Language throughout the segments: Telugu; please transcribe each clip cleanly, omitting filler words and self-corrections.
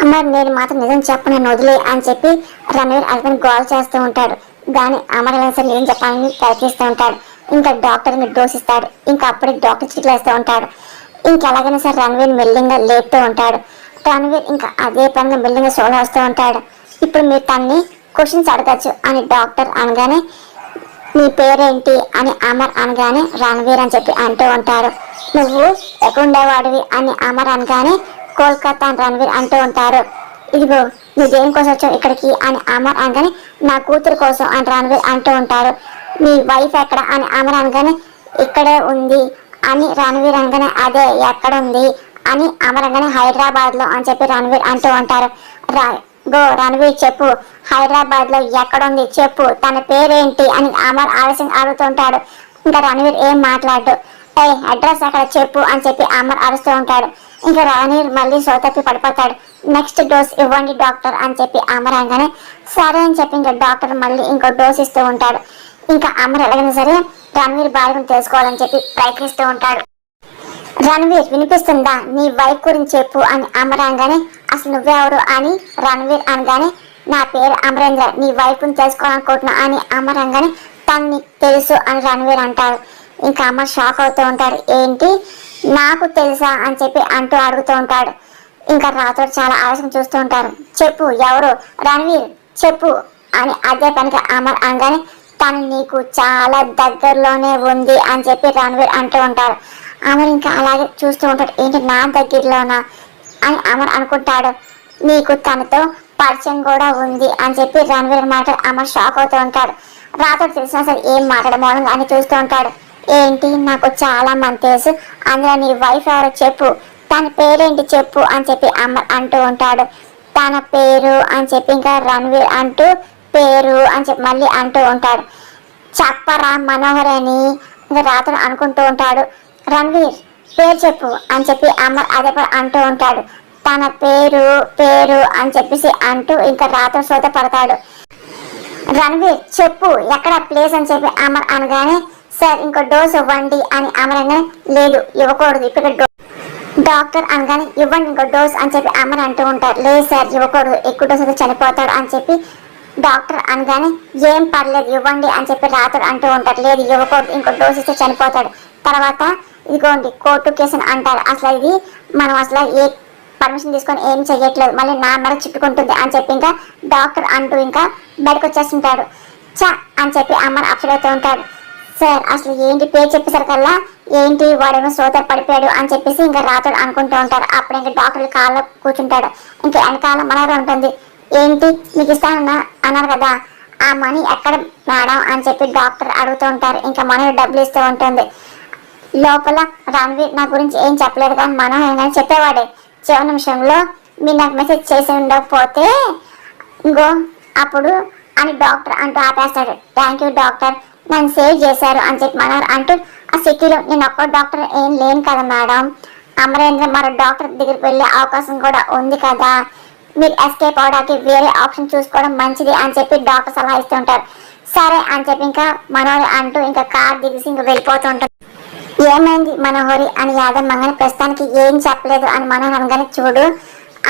అమర్ నేను మాత్రం నిజం చెప్పను వదిలే అని చెప్పి రణవీర్ హస్బెండ్ గోల్ చేస్తూ ఉంటాడు. కానీ అమర్ అసలు ఏం చెప్పాలని ప్రయత్నిస్తూ ఉంటాడు. ఇంకా డాక్టర్ని డోస్ ఇస్తాడు. ఇంకా అప్పుడే డాక్టర్ చిట్లు వేస్తూ ఉంటాడు. ఇంకెలాగైనా సరే రణవీర్ మెల్లింగా లేపుతూ ఉంటాడు. రణవీర్ ఇంకా అదే పనిగా మెల్లింగా సోలో వస్తూ ఉంటాడు. ఇప్పుడు మీరు తన్ని క్వశ్చన్స్ అడగచ్చు అని డాక్టర్ అనగానే నీ పేరేంటి అని అమర్ అనగానే రణవీర్ అని చెప్పి అంటూ ఉంటారు. నువ్వు ఎక్కడుండేవాడివి అని అమర్ అనగానే కోల్కతా అని రణవీర్ అంటూ ఉంటారు. ఇదిగో నువ్వు దేనికోసం వచ్చావు ఇక్కడికి అని అమర్ అనగానే నా కూతురు కోసం అని రణవీర్ అంటూ ఉంటారు. నీ వైఫ్ ఎక్కడ అని అమర్ అనగానే ఇక్కడే ఉంది అని రణవీర్ అనగానే అదే ఎక్కడ ఉంది అని అమర్ అనగానే హైదరాబాద్లో అని చెప్పి రణవీర్ అంటూ ఉంటారు. గో రణవీర్ చెప్పు, హైదరాబాద్ లో ఎక్కడుంది చెప్పు, తన పేరేంటి అని అమర్ ఆలస్యం అడుగుతుంటాడు. ఇంకా రణవీర్ ఏం మాట్లాడు. అడ్రస్ అక్కడ చెప్పు అని చెప్పి అమర్ అరుస్తూ ఉంటాడు. ఇంకా రణవీర్ మళ్ళీ సోతప్పి పడిపోతాడు. నెక్స్ట్ డోస్ ఇవ్వండి డాక్టర్ అని చెప్పి అమర్ అనగానే సరే అని చెప్పి ఇంకా డాక్టర్ మళ్ళీ ఇంకో డోస్ ఇస్తూ ఉంటాడు. ఇంకా అమర్ ఎలాగైనా సరే రణవీర్ భార్యను తెలుసుకోవాలని చెప్పి ప్రయత్నిస్తూ ఉంటాడు. రణవీర్ వినిపిస్తుందా, నీ వైఫ్ గురించి చెప్పు అని అమర్ అనగానే అసలు నువ్వెవరు అని రణవీర్ అనగానే నా పేరు అమరేంద్ర, నీ వైఫ్ని తెలుసుకోవాలనుకుంటున్నా అని అమర్ అనగానే తన్ని తెలుసు అని రణవీర్ అంటాడు. ఇంకా అమర్ షాక్ అవుతూ ఉంటాడు. ఏంటి నాకు తెలుసా అని చెప్పి అంటూ అడుగుతూ ఉంటాడు. ఇంకా రాత్రి చాలా ఆలోచన చూస్తూ ఉంటారు. చెప్పు ఎవరు రణవీర్ చెప్పు అని అదే పనికి అమర్ అనగానే తను నీకు చాలా దగ్గరలోనే ఉంది అని చెప్పి రణవీర్ అంటూ ఉంటాడు. అమర్ ఇంకా అలాగే చూస్తూ ఉంటాడు. ఏంటి నా దగ్గరలోనా అని అమర్ అనుకుంటాడు. నీకు తనతో పరిచయం కూడా ఉంది అని చెప్పి రణవీర్ మాట అమర్ షాక్ అవుతూ ఉంటాడు. రాత్రి తెలిసిన సరే ఏం మాట్లాడమోను అని చూస్తూ ఉంటాడు. ఏంటి నాకు చాలా మంది తెలుసు, అందులో నీ వైఫ్ ఎవరో చెప్పు, తన పేరేంటి చెప్పు అని చెప్పి అమర్ అంటూ ఉంటాడు. తన పేరు అని చెప్పి ఇంకా రణవీర్ అంటూ పేరు అని చెప్పి మళ్ళీ అంటూ ఉంటాడు. చెప్పరా మనోహర్ అని ఇంకా రాత్రి అనుకుంటూ ఉంటాడు. రణవీర్ పేరు చెప్పు అని చెప్పి అమర్ అదే అంటూ ఉంటాడు. తన పేరు పేరు అని చెప్పేసి అంటూ ఇంకా రాత్రి సోత పడతాడు. రణవీర్ చెప్పు ఎక్కడ ప్లేస్ అని చెప్పి అమర్ అనగానే సార్ ఇంకో డోస్ ఇవ్వండి అని అమర్ అనగానే లేదు ఇవ్వకూడదు ఇక్కడ డాక్టర్ అనగానే ఇవ్వండి ఇంకో డోస్ అని చెప్పి అమర్ అంటూ ఉంటారు. లేదు సార్ ఇవ్వకూడదు, ఎక్కువ డోస్ అయితే చనిపోతాడు అని చెప్పి డాక్టర్ అనగానే ఏం పర్లేదు ఇవ్వండి అని చెప్పి రాత్రి అంటూ ఉంటారు. లేదు ఇవ్వకూడదు, ఇంకో డోస్ ఇస్తే చనిపోతాడు. తర్వాత ఇదిగోండి కోర్టు కేసు అంటారు. అసలు ఇది మనం అసలు ఏ పర్మిషన్ తీసుకొని ఏం చెయ్యట్లేదు, మళ్ళీ నా మెడ చుట్టుకుంటుంది అని చెప్పి ఇంకా డాక్టర్ అంటూ ఇంకా బయటకు వచ్చేస్తుంటాడు. చా అని చెప్పి అమ్మని అప్సెట్ అవుతూ ఉంటాడు. సార్ అసలు ఏంటి పేరు చెప్పేసరికల్లా ఏంటి వాడేమో సోదరు పడిపోయాడు అని చెప్పేసి ఇంకా రాత్రుడు అనుకుంటూ ఉంటారు. అప్పుడు ఇంకా డాక్టర్ కాళ్ళ కూర్చుంటాడు. ఇంకా వెనకాల మనోహర్ ఉంటుంది. ఏంటి మీకు ఇస్తానన్నా అన్నారు కదా, ఆ మనీ ఎక్కడ మేడం అని చెప్పి డాక్టర్ అడుగుతూ ఉంటారు. ఇంకా మనోహర్ డబ్బులు ఇస్తూ ఉంటుంది. లోపల రణవీర్ నా గురించి ఏం చెప్పలేదు కానీ మనోహర్ కానీ చెప్పేవాడే. చివరి నిమిషంలో మీరు నాకు మెసేజ్ చేసి ఉండకపోతే ఇంకో అప్పుడు అని డాక్టర్ అంటూ ఆపేస్తాడు. థ్యాంక్ యూ డాక్టర్, నన్ను సేవ్ చేశారు అని చెప్పి మనోహర్ అంటూ ఆ సిటీలో నేను ఒక్క డాక్టర్ ఏం లేను కదా మేడం, అమరేంద్ర మరో డాక్టర్ దగ్గరికి వెళ్ళే అవకాశం కూడా ఉంది కదా, మీరు ఎస్కేప్ అవడానికి వేరే ఆప్షన్ చూసుకోవడం మంచిది అని చెప్పి డాక్టర్ సలహా ఇస్తూ ఉంటారు. సరే అని చెప్పి ఇంకా మనోహర్ అంటూ ఇంకా కార్ దిగేసి ఇంకా వెళ్ళిపోతూ ఉంటారు. ఏమైంది మనోహరి అని యాదవ్ మంగని ప్రస్తుతానికి ఏం చెప్పలేదు అని మనోహర్ అనగానే చూడు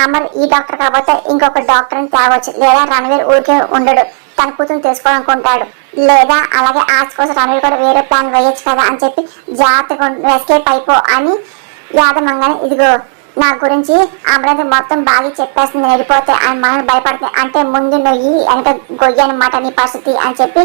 అమర్ ఈ డాక్టర్ కాకపోతే ఇంకొక డాక్టర్ని తేవచ్చు, లేదా రణవీర్ ఊరికే ఉండడు, తన కూతురు తెలుసుకోవాలనుకుంటాడు, లేదా అలాగే ఆశ కోసం రణవీర్ కూడా వేరే ప్లాన్ వేయచ్చు కదా అని చెప్పి జాగ్రత్తగా ఎస్కేప్ అయిపో అని యాదవ్ మంగని ఇదిగో నా గురించి అమరేంద్ర మొత్తం బాగా చెప్పేస్తుంది వెళ్ళిపోతే అని మనం భయపడుతుంది, అంటే ముందు నువ్వు వెనక గొయ్యి అనమాట నీ పరిస్థితి అని చెప్పి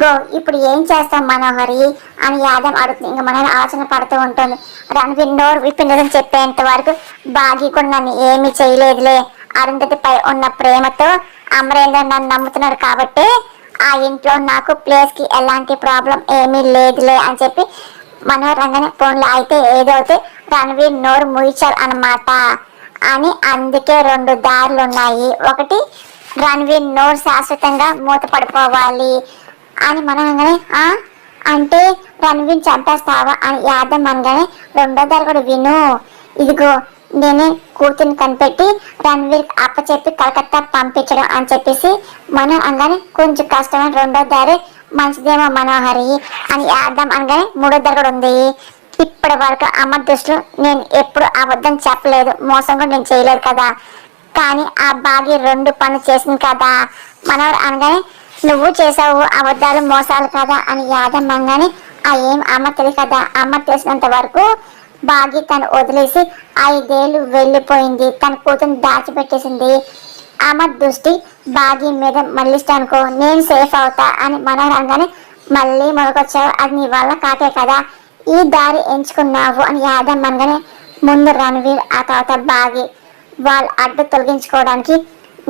గో ఇప్పుడు ఏం చేస్తాం మనోహరి అని యాదవ్ అడుగుతుంది. ఇంకా మనోహర్ ఆలోచన పడుతూ ఉంటుంది. రణవీర్ నోరు విప్పిందని చెప్పేంత వరకు బాగి కూడా నన్ను ఏమీ చేయలేదులే, అరుంధతిపై ఉన్న ప్రేమతో అమరేంద్ర నన్ను నమ్ముతున్నాడు కాబట్టి ఆ ఇంట్లో నాకు ప్లేస్కి ఎలాంటి ప్రాబ్లం ఏమీ లేదులే అని చెప్పి మనోహర్ రంగానే ఫోన్లో అయితే ఏదైతే రణవీర్ నోరు ముయిచారు అన్నమాట అని, అందుకే రెండు దారులు ఉన్నాయి, ఒకటి రణవీర్ నోరు శాశ్వతంగా మూతపడిపోవాలి అని మనం అనగానే అంటే రణవీర్ చంపేస్తావా అని యాదవ్ అనగానే రెండో దారి కూడా విను, ఇదిగో నేనే కూతుర్ని కనిపెట్టి రణవీర్ అప్పచెప్పి కలకత్తా పంపించడం అని చెప్పేసి మనం అనగానే కొంచెం కష్టమైన రెండో దారి మంచిదేమో మనోహరి అని యాదవ్ అనగానే మూడో దారి కూడా ఉంది. ఇప్పటి వరకు అమ్మ దృష్టిలో నేను ఎప్పుడు అబద్ధం చెప్పలేదు, మోసం కూడా నేను చేయలేదు కదా, కానీ ఆ బాగి 2 పనులు చేసింది కదా మనవరు అనగానే, నువ్వు చేసావు అబద్ధాలు మోసాలు కదా అని యాదమ్మ అనగానే, ఆ ఏం అమ్మ తెలియదు కదా, అమ్మ తెలిసినంత వరకు బాగి తను వదిలేసి 5 ఏళ్ళు వెళ్ళిపోయింది, తన కూతురు దాచిపెట్టేసింది. అమ్మ దృష్టి బాగి మీద మళ్ళిస్తానుకో నేను సేఫ్ అవుతా అని మనవరు అనగానే, మళ్ళీ మొదకొచ్చావు, అది నీ వల్ల కాకే కదా, ఈ దారి ఎంచుకున్నావు అని యాదమ్మ అనగానే, ముందు రణవీర్ ఆ తర్వాత బాగి వాళ్ళు అడ్డు తొలగించుకోవడానికి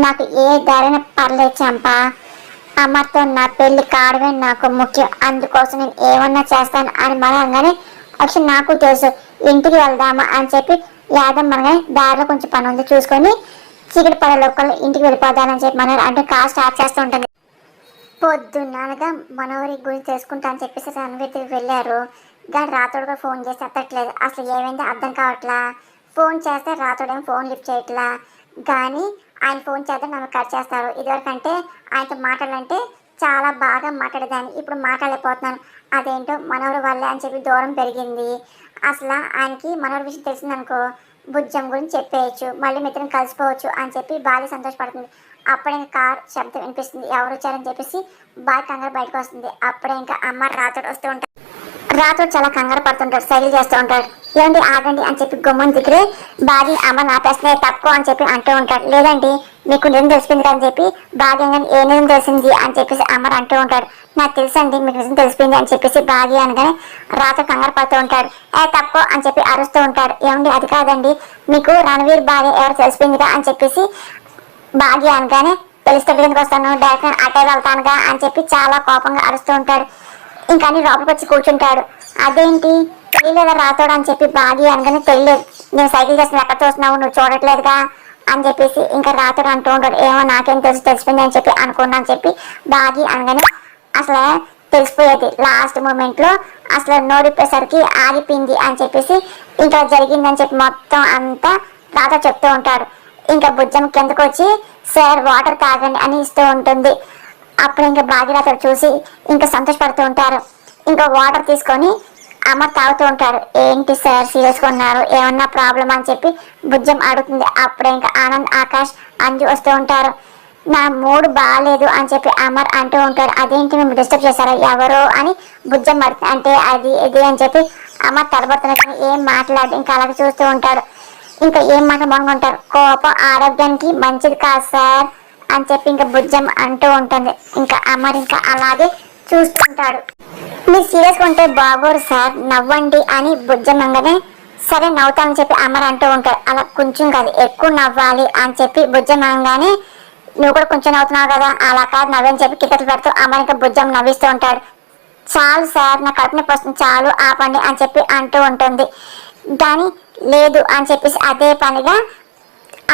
నాకు ఏ దారైనా పర్లేదు చంపా, అమ్మతో నా పెళ్లి కావడమే నాకు ముఖ్యం, అందుకోసం నేను ఏమన్నా చేస్తాను అని అనగానే, యాక్చువల్ నాకు తెలుసు ఇంటికి వెళ్దామా అని చెప్పి యాదమ్మ అనగానే, దారిలో కొంచెం పని ఉంది చూసుకొని చీకటి పడే లోకల్లో ఇంటికి వెళ్ళిపోదానని చెప్పి మనవరు అంటే కార్ స్టార్ట్ చేస్తూ ఉంటుంది. పొద్దున్ననగా మనవరి గురించి తెలుసుకుంటా అని చెప్పేసి రణవీర్ వెళ్ళారు. కానీ రాతోడుగా ఫోన్ చేసి ఎత్తట్లేదు, అసలు ఏమైందో అర్థం కావట్లా. ఫోన్ చేస్తే రాతోడేమో ఫోన్ లిఫ్ట్ చేయట్లా, కానీ ఆయన ఫోన్ చేస్తే నన్ను కట్ చేస్తారు. ఇదివరకంటే ఆయనతో మాట్లాడాలంటే చాలా బాగా మాట్లాడేదాన్ని, ఇప్పుడు మాట్లాడలేకపోతున్నాను, అదేంటో మనవరు వల్లే అని చెప్పి దూరం పెరిగింది. అసలు ఆయనకి మనవరి విషయం తెలిసిందనుకో బుజ్జం గురించి చెప్పేయచ్చు, మళ్ళీ మిత్రం కలిసిపోవచ్చు అని చెప్పి బాగా సంతోషపడుతుంది. అప్పుడే ఇంకా కార్ శబ్దం వినిపిస్తుంది, ఎవరు వచ్చారని చెప్పేసి బాగా కంగారు బయటకు వస్తుంది. అప్పుడే ఇంకా అమ్మ రాతోడు వస్తూ ఉంటాడు. రాతోడు చాలా కంగారు పడుతుంటాడు, సైకిల్ చేస్తూ ఉంటాడు. ఏమండి ఆగండి అని చెప్పి గుమ్మని దగ్గరే బాగా అమ్మ నాపేస్తున్నాయి తక్కువ అని చెప్పి అంటూ ఉంటాడు. లేదండి మీకు నిజం తెలిసిపోయింది అని చెప్పి బాగా ఏ నిజం తెలిసింది అని చెప్పేసి అమ్మ అంటూ ఉంటాడు. నాకు తెలుసండి మీకు నిజం తెలిసిపోయింది అని చెప్పేసి బాగా అనగానే రాతో కంగారు పడుతూ ఉంటాడు. తక్కువ అని చెప్పి అరుస్తూ ఉంటాడు. ఏమండి అది కాదండి మీకు రణవీర్ బాగా ఎవరు తెలిసిపోయిందిగా అని చెప్పేసి బాగా అనగానే, తెలిస్తే కిందకి వస్తాను డైరెక్ట్ అటే వెళ్తానుగా అని చెప్పి చాలా కోపంగా అరుస్తూ ఉంటాడు. ఇంకా అని లోపలికి వచ్చి కూర్చుంటాడు. అదేంటి తెలియలేదా రాతోడు అని చెప్పి బాగా అనగానే, తెలియలేదు నేను సైకిల్ చేస్తున్నా ఎక్కడ చూస్తున్నావు నువ్వు చూడట్లేదుగా అని చెప్పేసి ఇంకా రాతోడు అంటూ ఉంటాడు. ఏమో నాకేం తెలిసిపోయింది అని చెప్పి అనుకున్నా అని చెప్పి బాగా అనగానే, అసలు తెలిసిపోయేది లాస్ట్ మూమెంట్లో అసలు నోడిపోయేసరికి ఆగిపోయింది అని చెప్పేసి ఇంకా జరిగిందని చెప్పి మొత్తం అంతా రాతో చెప్తూ ఉంటాడు. ఇంకా బుజ్జం కిందకు వచ్చి సార్ వాటర్ తాగండి అని ఇస్తూ ఉంటుంది. అప్పుడు ఇంకా భాగీరథుడు చూసి ఇంకా సంతోషపడుతూ ఉంటారు. ఇంకా వాటర్ తీసుకొని అమ్మ తాగుతూ ఉంటారు. ఏంటి సార్ సీరియస్గా ఉన్నారు, ఏమన్నా ప్రాబ్లం అని చెప్పి బుజ్జం అడుగుతుంది. అప్పుడే ఇంకా ఆనంద్ ఆకాష్ అంజు వస్తూ ఉంటారు. నా మూడు బాగాలేదు అని చెప్పి అమర్ అంటూ ఉంటాడు. అదేంటి మేము డిస్టర్బ్ చేశారు ఎవరో అని బుజ్జం పడుతుంది. అంటే అది ఇది అని చెప్పి అమర్ తలబడుతున్నట్టు ఏం మాట్లాడి ఇంకా అలాగే చూస్తూ ఉంటాడు. ఇంకా ఏం మాట మొనుకుంటారు, కోపం ఆరోగ్యానికి మంచిది కాదు సార్ అని చెప్పి ఇంకా బుజ్జం అంటూ ఉంటుంది. ఇంకా అమర్ ఇంకా అలాగే చూస్తుంటాడు. మీరు సీరియస్గా ఉంటే బాగోరు సార్ నవ్వండి అని బుజ్జం అనగానే, సరే నవ్వుతానని చెప్పి అమర్ అంటూ ఉంటాడు. అలా కొంచెం కాదు ఎక్కువ నవ్వాలి అని చెప్పి బుజ్జం అనగానే, నువ్వు కూడా కొంచెం నవ్వుతున్నావు కదా అలా కాదు నవ్వని చెప్పి కిటకలు పెడుతూ అమర్ ఇంకా బుజ్జం నవ్విస్తూ ఉంటాడు. చాలు సార్ నా కడుపు నొప్పి వస్తుంది చాలు ఆపండి అని చెప్పి అంటూ ఉంటుంది. కానీ లేదు అని చెప్పేసి అదే పనిగా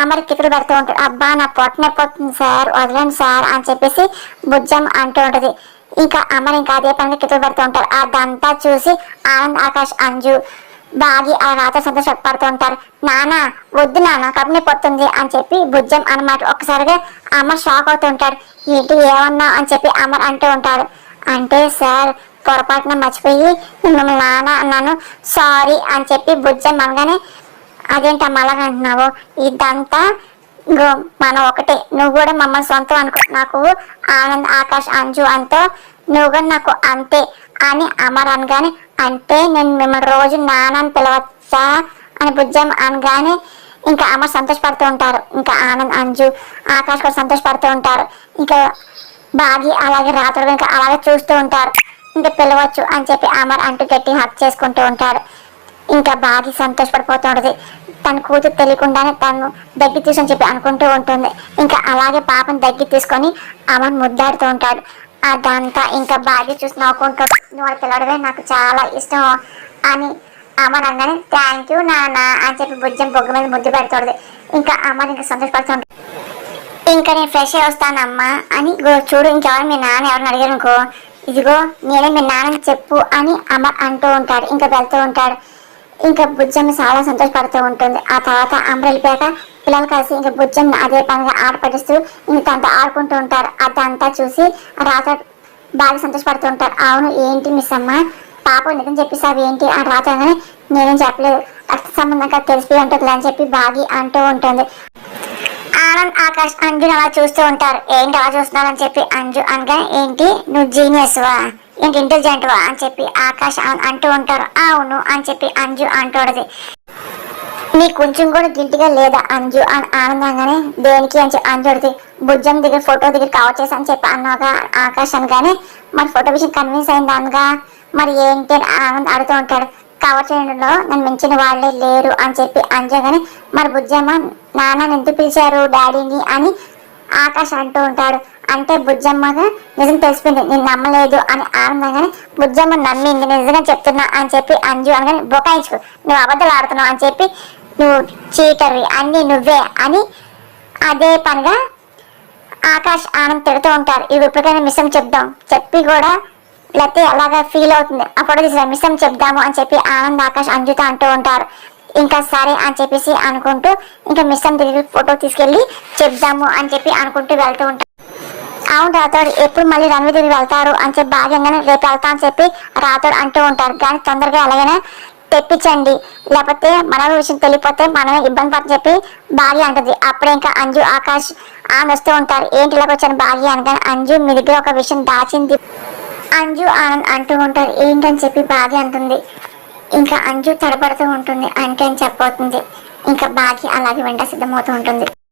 అమర్ కిటకలు పెడుతూ ఉంటాడు. అబ్బా నా పొట్ట నొప్పి వస్తుంది సార్ వదలండి సార్ అని చెప్పేసి బుజ్జం అంటూ ఉంటుంది. ఇంకా అమర్ ఇంకా అదే పనిగా కిటకలు పెడుతూ ఉంటారు. అదంతా చూసి ఆనంద్ ఆకాష్ అంజు బాగి ఆ రాత సంతోషపడుతూ ఉంటారు. నానా వద్దు నాన్న కడుపు నొప్పి వస్తుంది అని చెప్పి బుజ్జం అన్నమాట. ఒక్కసారిగా అమర్ షాక్ అవుతూ ఉంటాడు. ఏంటి ఏమన్నా అని చెప్పి అమర్ అంటూ ఉంటాడు. అంటే సార్ పొరపాటున మర్చిపోయి మిమ్మల్ని నాన్న అన్నాను సారీ అని చెప్పి బుజ్జం అనగానే, అదేంటి అమ్మ అలాగ అంటున్నావు, ఇదంతా మనం ఒకటే, నువ్వు కూడా మమ్మల్ని సొంతం అనుకో, నాకు ఆనంద్ ఆకాష్ అంజు అంతో నువ్వు కూడా నాకు అంతే అని అమర్ అనగానే, అంటే నేను మిమ్మల్ని రోజు నాన్నని పిలవచ్చా అని బుజ్జం అనగానే ఇంకా అమర్ సంతోషపడుతూ ఉంటారు. ఇంకా ఆనంద్ అంజు ఆకాష్ కూడా సంతోషపడుతూ ఉంటారు. ఇంకా బాగి అలాగే రాత్రులు ఇంకా అలాగే చూస్తూ ఉంటారు. ఇంకా పిలవచ్చు అని చెప్పి అమర్ అంటూ గట్టి హక్ చేసుకుంటూ ఉంటాడు. ఇంకా బాగి సంతోషపడిపోతూ ఉంటుంది. తన కూతురు తెలియకుండానే తను దగ్గర తీసుకొని చెప్పి అనుకుంటూ ఉంటుంది. ఇంకా అలాగే పాపను దగ్గర తీసుకొని అమర్ ముద్దాడుతూ ఉంటాడు. అదంతా ఇంకా బాగా చూసి నవ్వుకుంటాడు. నువ్వు పిల్లడమే నాకు చాలా ఇష్టం అని అమర్ అనగానే, థ్యాంక్ యూ నాన్న అని చెప్పి బుజ్జం బొగ్గు మీద ముద్దు పెడుతుంది. ఇంకా అమర్ ఇంకా సంతోషపడుతుంటాడు. ఇంకా నేను ఫ్రెష్ అయ్యి వస్తానమ్మా అని చూడు ఇంకెవరు మీ నాన్న ఎవరిని అడిగారు అనుకో, ఇదిగో నేనే మీ నాన్నని చెప్పు అని అమర్ అంటూ ఉంటాడు. ఇంకా వెళ్తూ ఉంటాడు. ఇంకా బుజ్జమ్మ చాలా సంతోషపడుతూ ఉంటుంది. ఆ తర్వాత అమర్ వెళ్ళిపోయాక పిల్లలు కలిసి ఇంకా బుజ్జమ్మ అదే పనిగా ఆట పట్టిస్తూ ఇంక తనతో ఆడుకుంటూ ఉంటారు. అదంతా చూసి రాత బాగా సంతోషపడుతూ ఉంటారు. అవును ఏంటి మిస్ అమ్మ పాప నిజం చెప్పేసావు ఏంటి అని రాత అనగానే, నేనేం చెప్పలేదు రక్త సంబంధంగా తెలిసిపోయి ఉంటుంది అని చెప్పి బాగి అంటూ ఉంటుంది. ఆ ఆనంద్ ఆకాష్ అంజుని అలా చూస్తూ ఉంటారు. ఏంటి అలా చూస్తున్నారని చెప్పి అంజు అనగా, ఏంటి నువ్వు జీనియస్ వా, ఏంటి ఇంటెలిజెంట్ వా అని చెప్పి ఆకాష్ అంటూ ఉంటారు. అవును అని చెప్పి అంజు అంటూడది. నీకు కొంచెం కూడా గిల్టీగా లేదా అంజు అని ఆనందంగానే, దేనికి అని చెప్పి అంజు అడితే, భుజం దగ్గర ఫోటో దగ్గర కవర్ చేశాను చెప్పి అన్నాగా ఆకాష్ అనగానే, మరి ఫోటో విషయం కన్విన్స్ అయింది అనగా, మరి ఏంటి అని ఆనంద్ అడుగుతూ ఉంటాడు. కవర్ చేయడంలో నన్ను మించిన వాళ్ళే లేరు అని చెప్పి అంజు కానీ, మరి బుజ్జమ్మ నాన్న ఎందుకు పిలిచారు డాడీని అని ఆకాష్ అంటూ ఉంటాడు. అంటే బుజ్జమ్మగా నిజం తెలిసిపోయింది, నేను నమ్మలేదు అని ఆనందంగానే, బుజ్జమ్మ నమ్మింది నిజంగా చెప్తున్నా అని చెప్పి అంజు అనగానే, బొకాయించుకో నువ్వు అబద్ధాలు ఆడుతున్నావు అని చెప్పి, నువ్వు చీటర్వి అన్నీ నువ్వే అని అదే పనిగా ఆకాష్ ఆనంద్ తిడుతూ ఉంటారు. ఇవి ఇప్పటికైనా మిస్సం చెప్దాం చెప్పి కూడా లేకపోతే అలాగా ఫీల్ అవుతుంది, ఆ ఫోటో తీసి మిస్సం చెప్దాము అని చెప్పి ఆనంద్ ఆకాష్ అంజుతో అంటూ ఉంటారు. ఇంకా సరే అని చెప్పేసి అనుకుంటూ ఇంకా మిస్సం తిరిగి ఫోటో తీసుకెళ్ళి చెప్దాము అని చెప్పి అనుకుంటూ వెళ్తూ ఉంటారు. అవును రాథోడ్ ఎప్పుడు మళ్ళీ రణవీర్ దగ్గరికి వెళ్తారు అని చెప్పి భాగ్యంగానే, రేపు వెళ్తా అని చెప్పి రాథోడ్ అంటూ ఉంటారు. కానీ తొందరగా ఎలాగైనా తెప్పించండి, లేకపోతే మన విషయం తెలియపోతే మనమే ఇబ్బంది పడని చెప్పి భాగ్య అంటది. అప్పుడే ఇంకా అంజు ఆకాష్ ఆనంద్ వస్తూ ఉంటారు. ఏంటి ఇలాగ వచ్చాను భాగ్య అనగానే, అంజు మీ దగ్గర ఒక విషయం దాచింది అంజు ఆనంద్ అంటూ ఉంటారు. ఏంటని చెప్పి భాగ్య అంటుంది. ఇంకా అంజు తడబడుతూ ఉంటుంది. అంటే అని చెప్పబోతుంది. ఇంకా భాగ్య అలాగే వెంట సిద్ధమవుతూ ఉంటుంది.